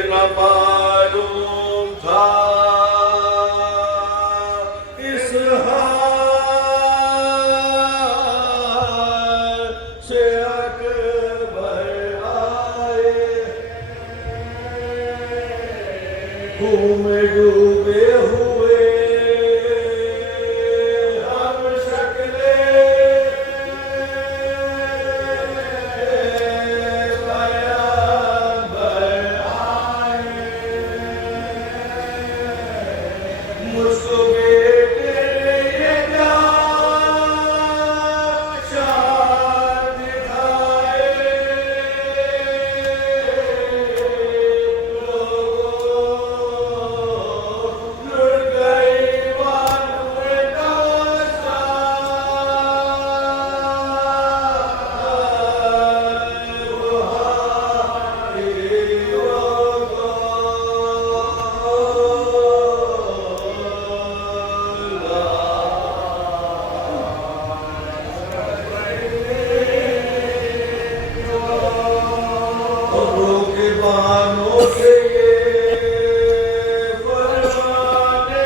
نہ معلوم تھا اس حال سے اکبر آئے خون میں ڈوبے ہوئے ہم شکلیں پیغمبر آئے مجھ کو بیٹے یہ شان دکھائے لڑ گئی خبروں کے بانوں سے یہ فرمانے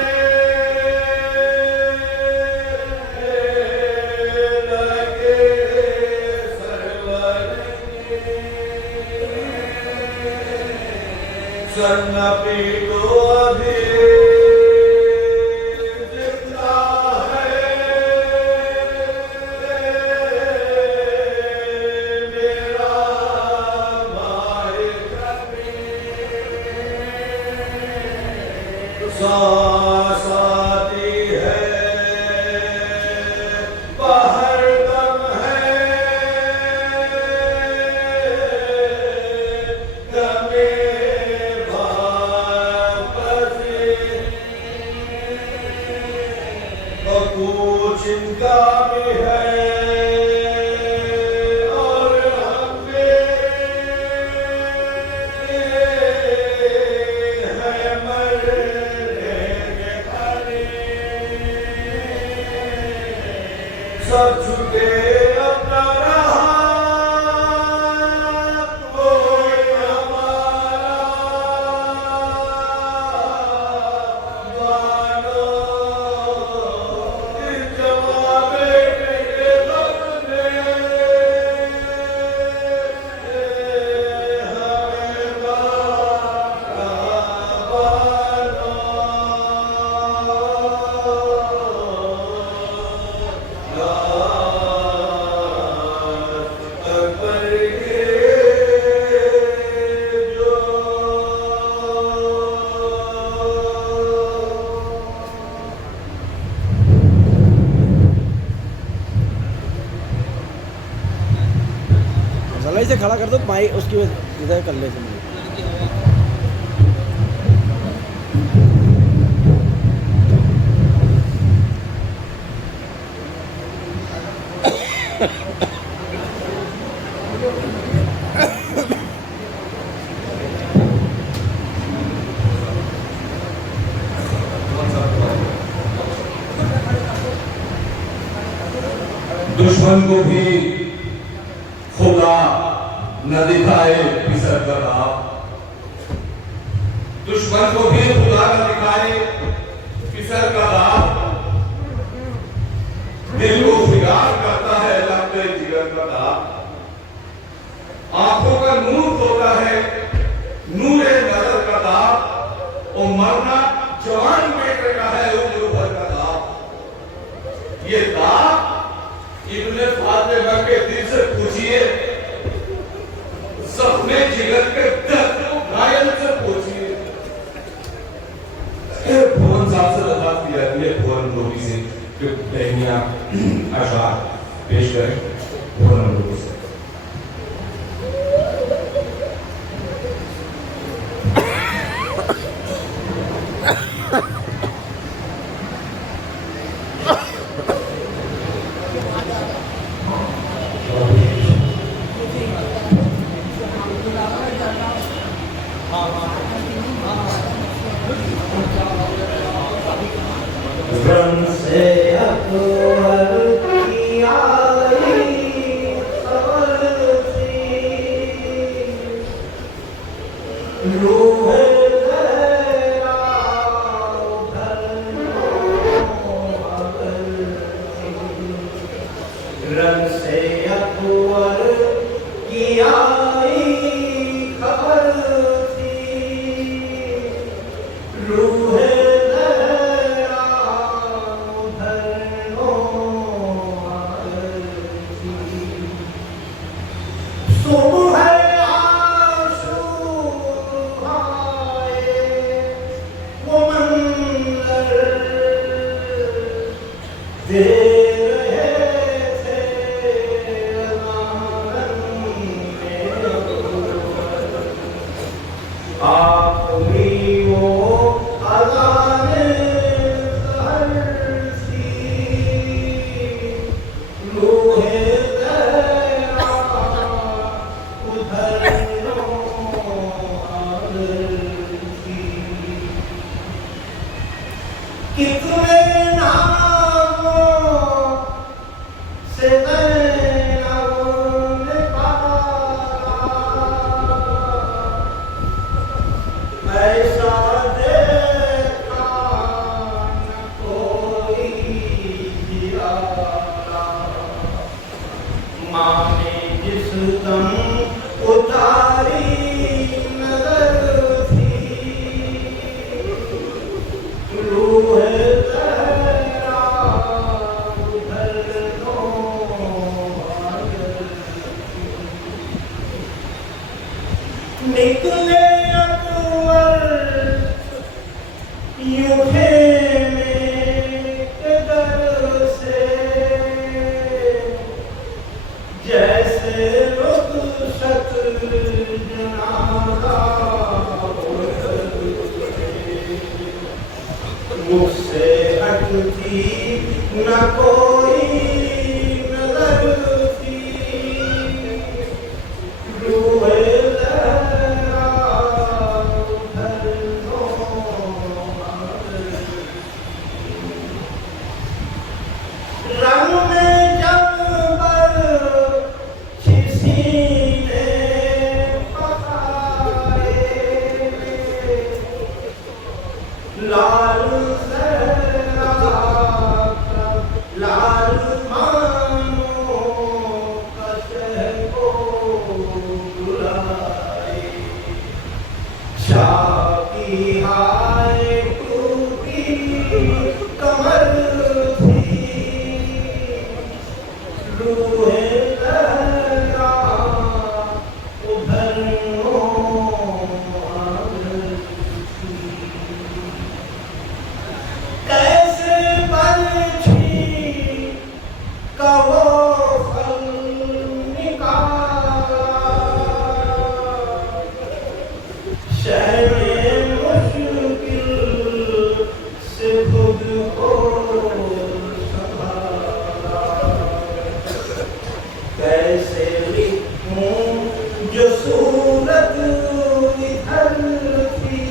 لگے سر نہ پیٹو ابھی زندہ ہے میرا بھائی سانس آتی ہے باہر دم ہے دمے واپسی کچھ ان کا بھی ہے اور ہم پہ ہے مرنے کے پھرے سب چھٹے اپنا رہا کوئی ہمارا بانو اس جوابے کے غم نے ہمیں بانو اکبر کے جو ذرا سے کھڑا کر دو مائی اس کی ادھر کر لیتے ہیں دشمن کو بھی خدا نہ دکھائے پسر کا راہ دشمن کو بھی خدا نہ دکھائے پسر کا راہ دل کو فگار کرتا ہے لمبے جگر کا راہ آنکھوں کا نور ہوتا ہے نور نظر کا راہ اور مرنا جوان بیٹے کا ہے عمر بھر کا راہ یہ راہ ابن فاطمہ کے دل سے پوچھئے زخم جگر کے درد کو غائل سے پوچھئے بھون صاحب سے لطاف کیا ہے بھون لوگی سے کہ بہنیاں اشعار پیش کریں بھون لوگی سے غم سے اکبر کی آئی رنگ سے اکبر کی آئی خبر تھی روح لہرا ادھر نوآور تھی صبح عاشور آئے وہ منظر کتنے ناموں سے زینب نے پالا ایسا دیکھا نہ کوئی دیارا ماں نے جس دم اتاری نظر تھی روح لہرا ادھر نوآور نکلے اکبر یوں خیمے کے در سے جیسے رخصت جنازہ مجھ سے ہٹتی نہ کوئی نظر تھی روح لہرا ادھر نوآور رنگ میں جب برچھی نے پکائے لال لال مانو کشہ کو بلائے شاہ کی ہائے ٹوٹی کمر تھی روح لہرا ادھر نوآور تھی کیسے برچھی کا وہ پھل نکالا شہر مشکل سے خود کو سنبھالا کیسے لکھوں جو صورت ادھر تھی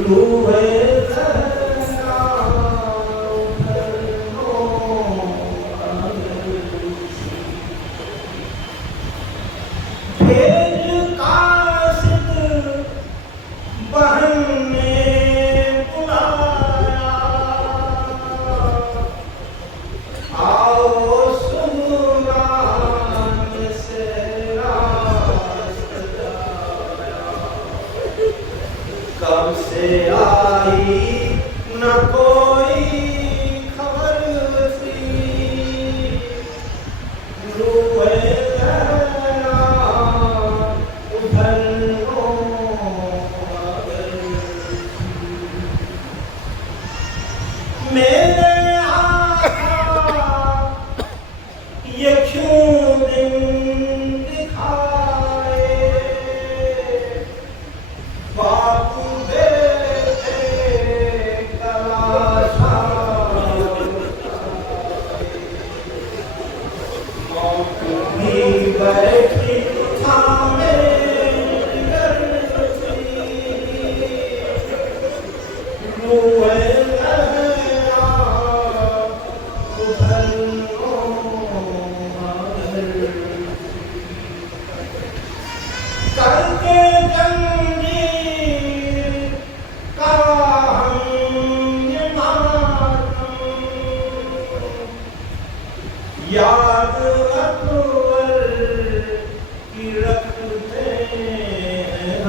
روح لہرا ادھر نوآور بھیج قاصد بہن نے بلایا آؤ سمران سے راست جایا کب سے آئی نہ کوئی خبر تھی روح لہرا ادھر نوآور میرے آقا یہ کیوں دن دکھائے باپ بیٹے تلاشا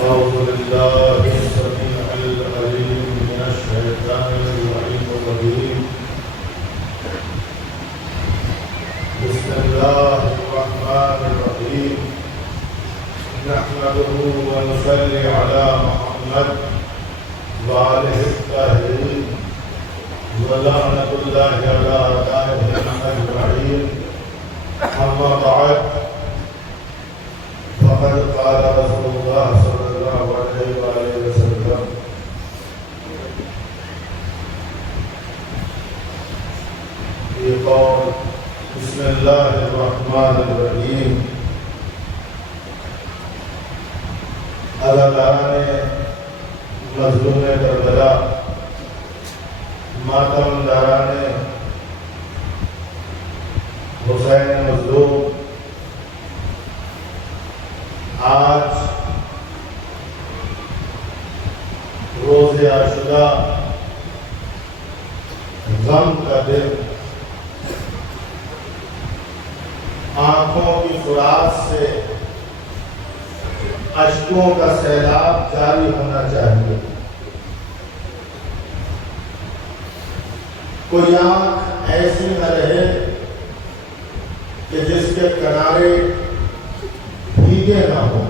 أعوذ بالله السميع العليم من الشيطان اللعين الرجيم بسم الله الرحمن الرحيم نحمده ونصلي على محمد وآله الطاهرين ولعنة الله على أعدائهم أجمعين أما بعد فقد قال رسول الله صلى الله عليه وآله وسلم في قول بسم الله الرحمن الرحيم اللہ تعالیٰ نے مظلوم کربلا ماتم داران حسین مظلوم آج روز عاشورہ غم کا دن آنکھوں کی فراق سے اشکوں کا سیلاب جاری ہونا چاہیے. کوئی آنکھ ایسی نہ رہے کہ جس کے کنارے بھیگے نہ ہو.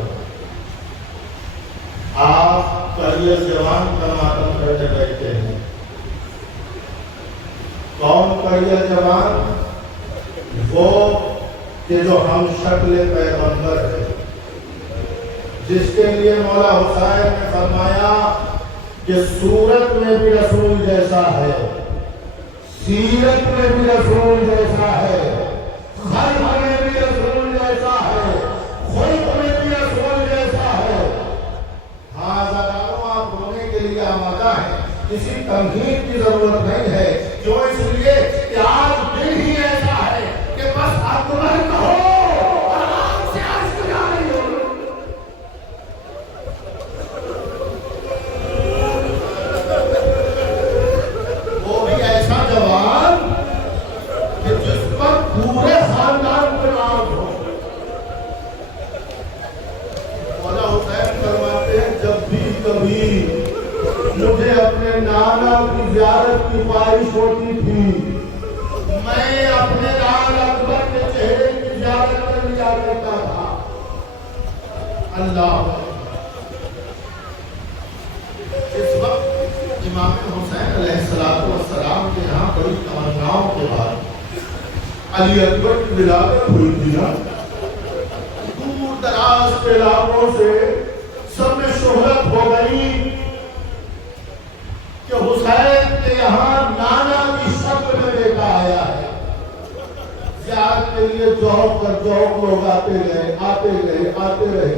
آپ قریہ جوان کا ماتم کرنے بیٹھے ہیں. کون قریہ جوان؟ وہ کہ جو ہم شکل پیغمبر ہے، جس کے لیے مولا حسین نے فرمایا کہ صورت میں بھی رسول جیسا ہے، سیرت میں بھی رسول جیسا ہے، خلق میں بھی رسول جیسا ہے، خلق میں بھی رسول جیسا ہے. کسی تمہید کی ضرورت نہیں ہے. کیوں؟ اس لیے کہ آج دن ہی ایسا ہے کہ بس اکبر کہو اور آگ سے عشق جاری ہو. وہ بھی ایسا جوان کہ جس پر پورے خاندان پہ نام ہو. مولا حسین فرماتے ہیں جب بھی کبھی مجھے اپنے نانا کی زیارت کی خواہش ہوتی تھی میں اپنے لال اکبر کے چہرے کی زیارت کر لیا کرتا تھا. اللہ اس وقت امام حسین علیہ السلام کے یہاں بڑی تمناؤں کے بعد علی اکبر کی ولادت ہوئی تھی نا. دور دراز کے علاقوں سے سب میں شہرت ہو گئی کہ حسین کے یہاں نانا کی شکل میں بیٹا آیا ہے. زیارت کے لیے جوک پر جوک لوگ آتے رہے.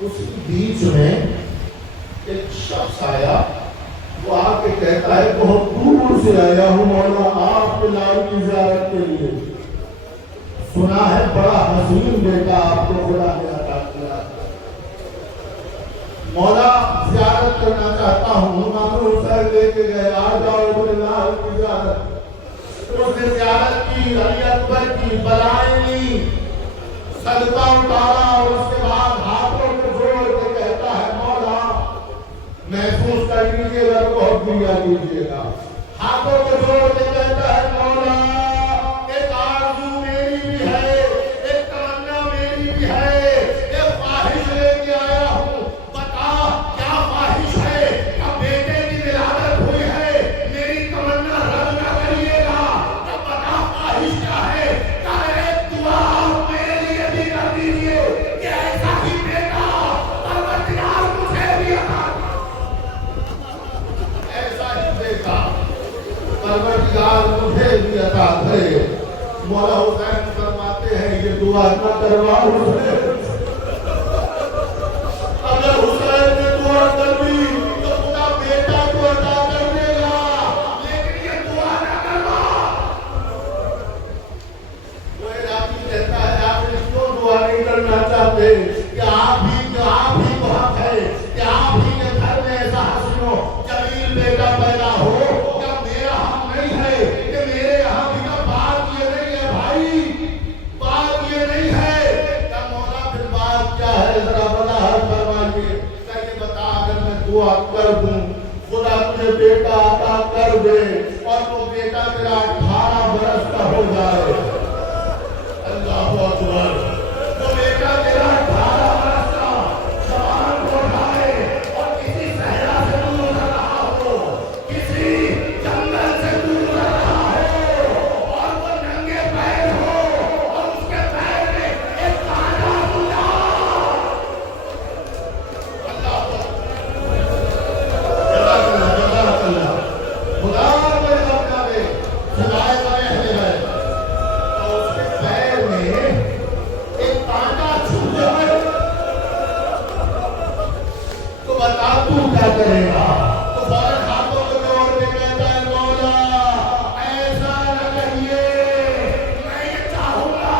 اس بیچ میں ایک شخص آیا. وہ آ کے کہتا ہے بہت دور سے آیا ہوں مولا آپ کے لال کی زیارت کے لیے. سنا ہے بڑا حسین بیٹا آپ کو خدا نے عطا کیا. مولا زیارت کرنا چاہتا ہوں. امام حسین لے کے گئے آ جاؤ اپنے لال کی زیارت. اس نے زیارت کی علی اکبر کی بلائیں لی صدقہ اتارا اور اس کے بعد ہاتھوں کو جوڑ کے کہتا ہے مولا محفوظ کر لیجیے گا بہت دنیا دیجیے گا. ہاتھوں کو جوڑ کے کہتا ہے مولا ایک آرزو میری بھی ہے ایک تمنا میری بھی ہے ایک خواہش لے کے آیا ہوں. بتا کیا خواہش ہے؟ اب بیٹے کی ولادت ہوئی ہے میری تمنا رد نہ کریے گا. اب بتا خواہش کیا ہے؟ ایک دعا میرے لیے بھی کر دیجیے کہ ایسا ہی بیٹا پروردگار مجھے بھی عطا ایسا ہی بیٹا پروردگار مجھے بھی عطا کرے. مولا حسین فرماتے ہیں یہ دعا نہ کروا حسین. اگر حسین نے دعا کر دی تو خدا بیٹا کو عطا کر دے گا لیکن یہ دعا نہ کروا. وہ عراقی کہتا ہے آپ نے کیوں دعا نہیں کرنا چاہتے کہ آپ ہی بہت ہے کہ آپ ہی کے گھر میں ایسا حسن و جمیل بیٹا پیدا ہو. کیا میرا حق نہیں ہے کہ میرے یہاں بھی کا بات یہ نہیں ہے بھائی بات یہ نہیں ہے. کیا مولا پھر بات کیا ہے ذرا وضاحت فرمائیے. کیا یہ بتا اگر میں دعا کر دوں خدا تجھے بیٹا عطا کر دے اور وہ بیٹا میرا 18 برس کا ہو جائے. اللہ اکبر. وہ بیٹا میرا 18 برس کا جوان ہو جائے اور کسی صحرا سے دور نہ رہا ہو کسی جنگل سے دور نہ رہا ہو اور وہ ننگے پیر ہو اور اس کے پیر میں ایک کانٹا ڈلا. اللہ جزاک اللہ خدا کوئی اپنا دے خدائے کا اہل ہے. تو اس کے پیر میں ایک کانٹا چھپ جائے تو بتا تو کیا کرے گا. تو فوراً ہاتھوں کو جوڑ کے کہتا ہے مولا ایسا نہ کریے. میں یہ چاہوں گا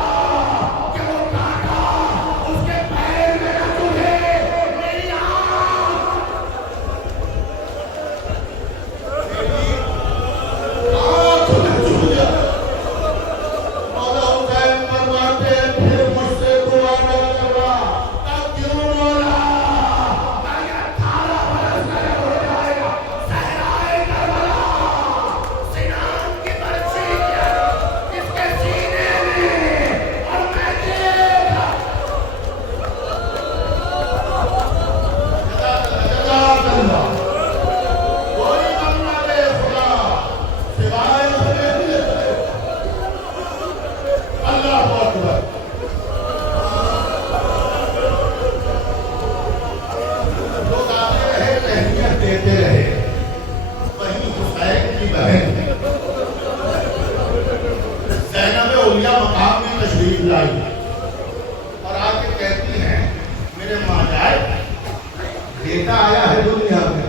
کہ وہ کانٹا اس کے پیر میں نہ چبھے. میری آنکھ میں چبھ جائے. مولا حسین فرماتے ہیں پھر مجھ سے دعا نہ کروا. تب کیوں مولا؟ میں 18 برس کا ہو جائے گا صحرائے کربلا سنان کی برچی اس کے سینے میں اور میں دیکھا. جزاک اللہ. کوئی نہ دے خدا سوائے خدا. اللہ اکبر. لوگ آتے رہے تہنیت دیتے رہے. وہیں حسین کی بہن زینب اولیاء مقام میں تشریف لائی اور آ کے کہتی ہیں میرے ماں جائے بیٹا آیا ہے دنیا میں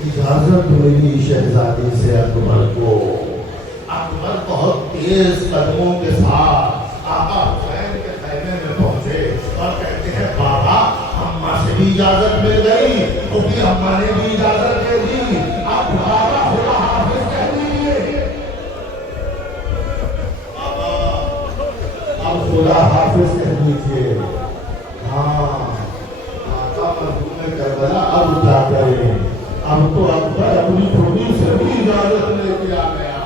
اجازت ملی شہزادی سے اکبر کو. اکبر بہت تیز قدموں کے ساتھ آقا حسین کے خیمے میں پہنچے اور کہتے ہیں بابا اماں سے بھی اجازت مل گئی تو بھی اماں نے بھی اجازت دے دی. اب بابا خدا حافظ کہہ دیجیے. بابا اب خدا حافظ کہہ دیجیے. ہاں آقا مرحوم کربلا اب کیا کریں. اب تو اکبر اپنی چھوٹی سے بھی اجازت لے کے آ گیا.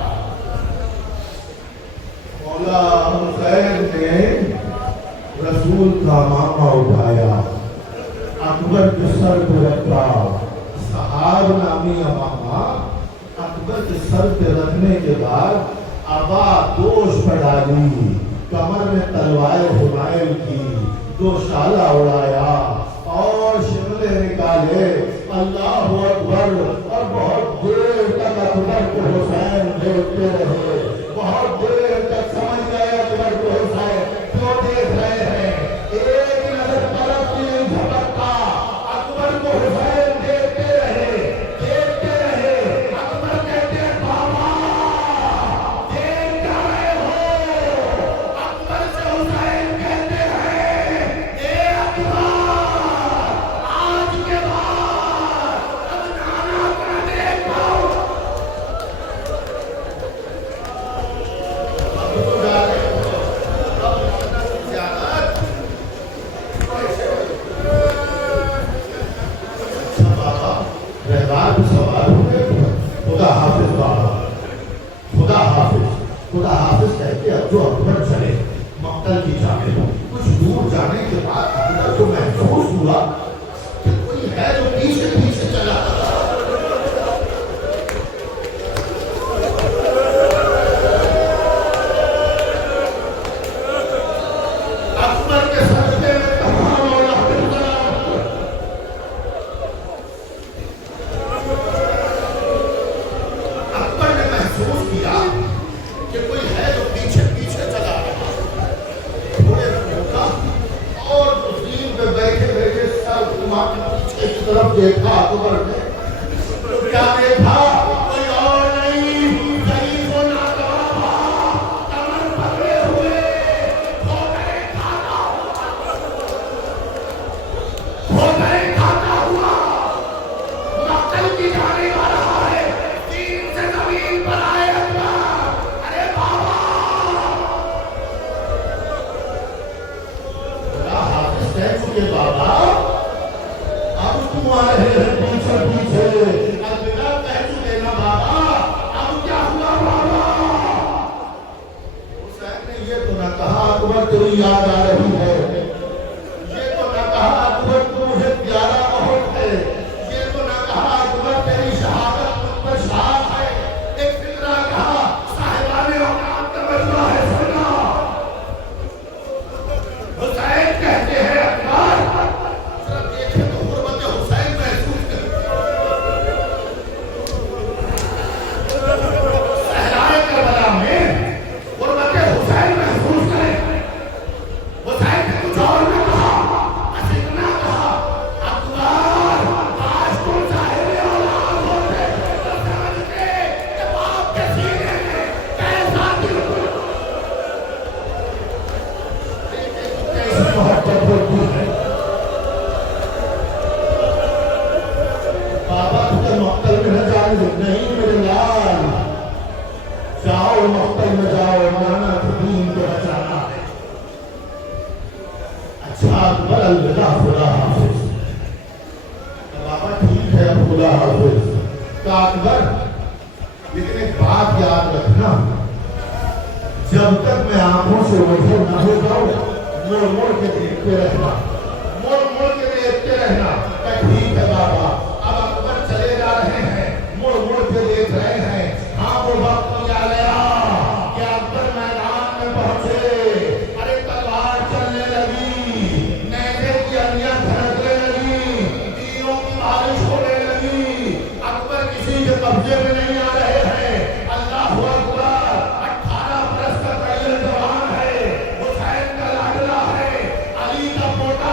مولا حسین نے رسول کا ماما اٹھایا, اکبر کے سر پہ رکھا. صحاب نامی ماما اکبر کے سر پہ رکھنے کے بعد ابا دوش پر ڈالی, کمر میں تلوار حمائل کی, دو شالہ اڑایا اور شملے نکالے. اللہ اکبر. اور بہت دیر تک اکبر کو حسین دیکھتے رہے. بہت دیر تک سمجھ گئے اکبر کو حسین کیوں دیکھ رہے ہیں. ایک نظر طرف کی نہیں جھپکتا. اکبر کو حسین دیکھتے رہے, دیکھتے رہے. اکبر کہتے ہیں بابا دیکھ کیا رہے ہو. اکبر سے حسین کہتے ہیں اے اکبر آج کے بعد اب نانا کا دیکھو. خدا حافظ بابا, خدا حافظ. خدا حافظ کہتے اب جو اکبر چلے مقتل کی جانب. کچھ دور جانے کے بعد اکبر کو محسوس ہوا کہ کوئی ہے جو پیچھے پیچھے چلا. اکبر کے سجدے میں تمام اولاد اکبر نے محسوس کیا کہ کوئی ہے جو پیچھے پیچھے چلا رہا. تھوڑے روکا اور زمین پہ بیٹھے بیٹھے سر گھما کے پیچھے کی طرف دیکھا. اکبر نے تو کیا دیکھا, کوئی اور نہیں ضعیف و ناتوان کمر پکڑے ہوئے کھوپڑے کھاتا ہوا مقتل کی جانے والا ہے. دین سے زمین پر آئے اکبر. ارے بابا خدا حافظ کہہ چکے بابا اب تم آ رہے ہیں پیچھے پیچھے. الوداع کہہ چکے نا بابا, اب کیا ہوا بابا. حسین نے یہ تو نہ کہا اکبر تیری یاد آ رہی ہے. یہ تو نہ کہا اکبر تو مجھے پیارا بہت ہے. یہ تو نہ کہا اکبر تیری شہادت مجھ پر شاد ہے. ایک فکرہ کہا صاحبان اوقات کا مجمع ہے سنا. حسین کہتے ہیں اکبر ذرا دیکھیں تو حرمت حسین محسوس کریں. صحرائے کربلا میں حرمت حسین محسوس کریں. حسین نے کچھ اور نہ کہا, بس اتنا کہا اکبر کاش تم صاحب اولاد ہوتے تو سمجھتے کہ باپ کے سینے میں کیسا دل کیسی محبت ہوتی ہے. بابا تجھے مقتل میں نہ جانے دو. نہیں میرے لال, جاؤ مقتل میں جاؤ, مانا دین کو بچانا ہے. اچھا اکبر الوداع خدا حافظ. بابا ٹھیک ہے اب خدا حافظ کا اکبر. لیکن ایک بات یاد رکھنا, جب تک میں آنکھوں سے اوجھل نہ ہو جاؤں مڑ مڑ کے دیکھتے رہنا, مڑ مڑ کے دیکھتے رہنا. کہ ٹھیک ہے بابا اب اکبر چلے جا رہے ہیں, مڑ مڑ کے دیکھ رہے ہیں. ہاں وہ وقت کیا گیا کہ اکبر میدان میں پہنچے. ارے تلوار چلنے لگی, نیزے کی انیاں دھڑکنے لگی, تیروں کی بارش ہونے لگی. اکبر کسی کے قبضے میں نہیں آ رہے ہیں. اللہ اکبر. 18 برس کا پہلے جوان ہے, حسین کا لاڈلا ہے, علی کا پوتا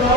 9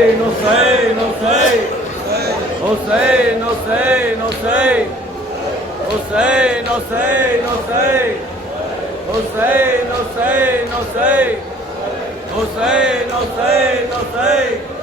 Hussein, Hussein, Hussein. Hussein, Hussein, Hussein. Hussein, Hussein, Hussein. Hussein, Hussein, Hussein. Hussein, Hussein, Hussein.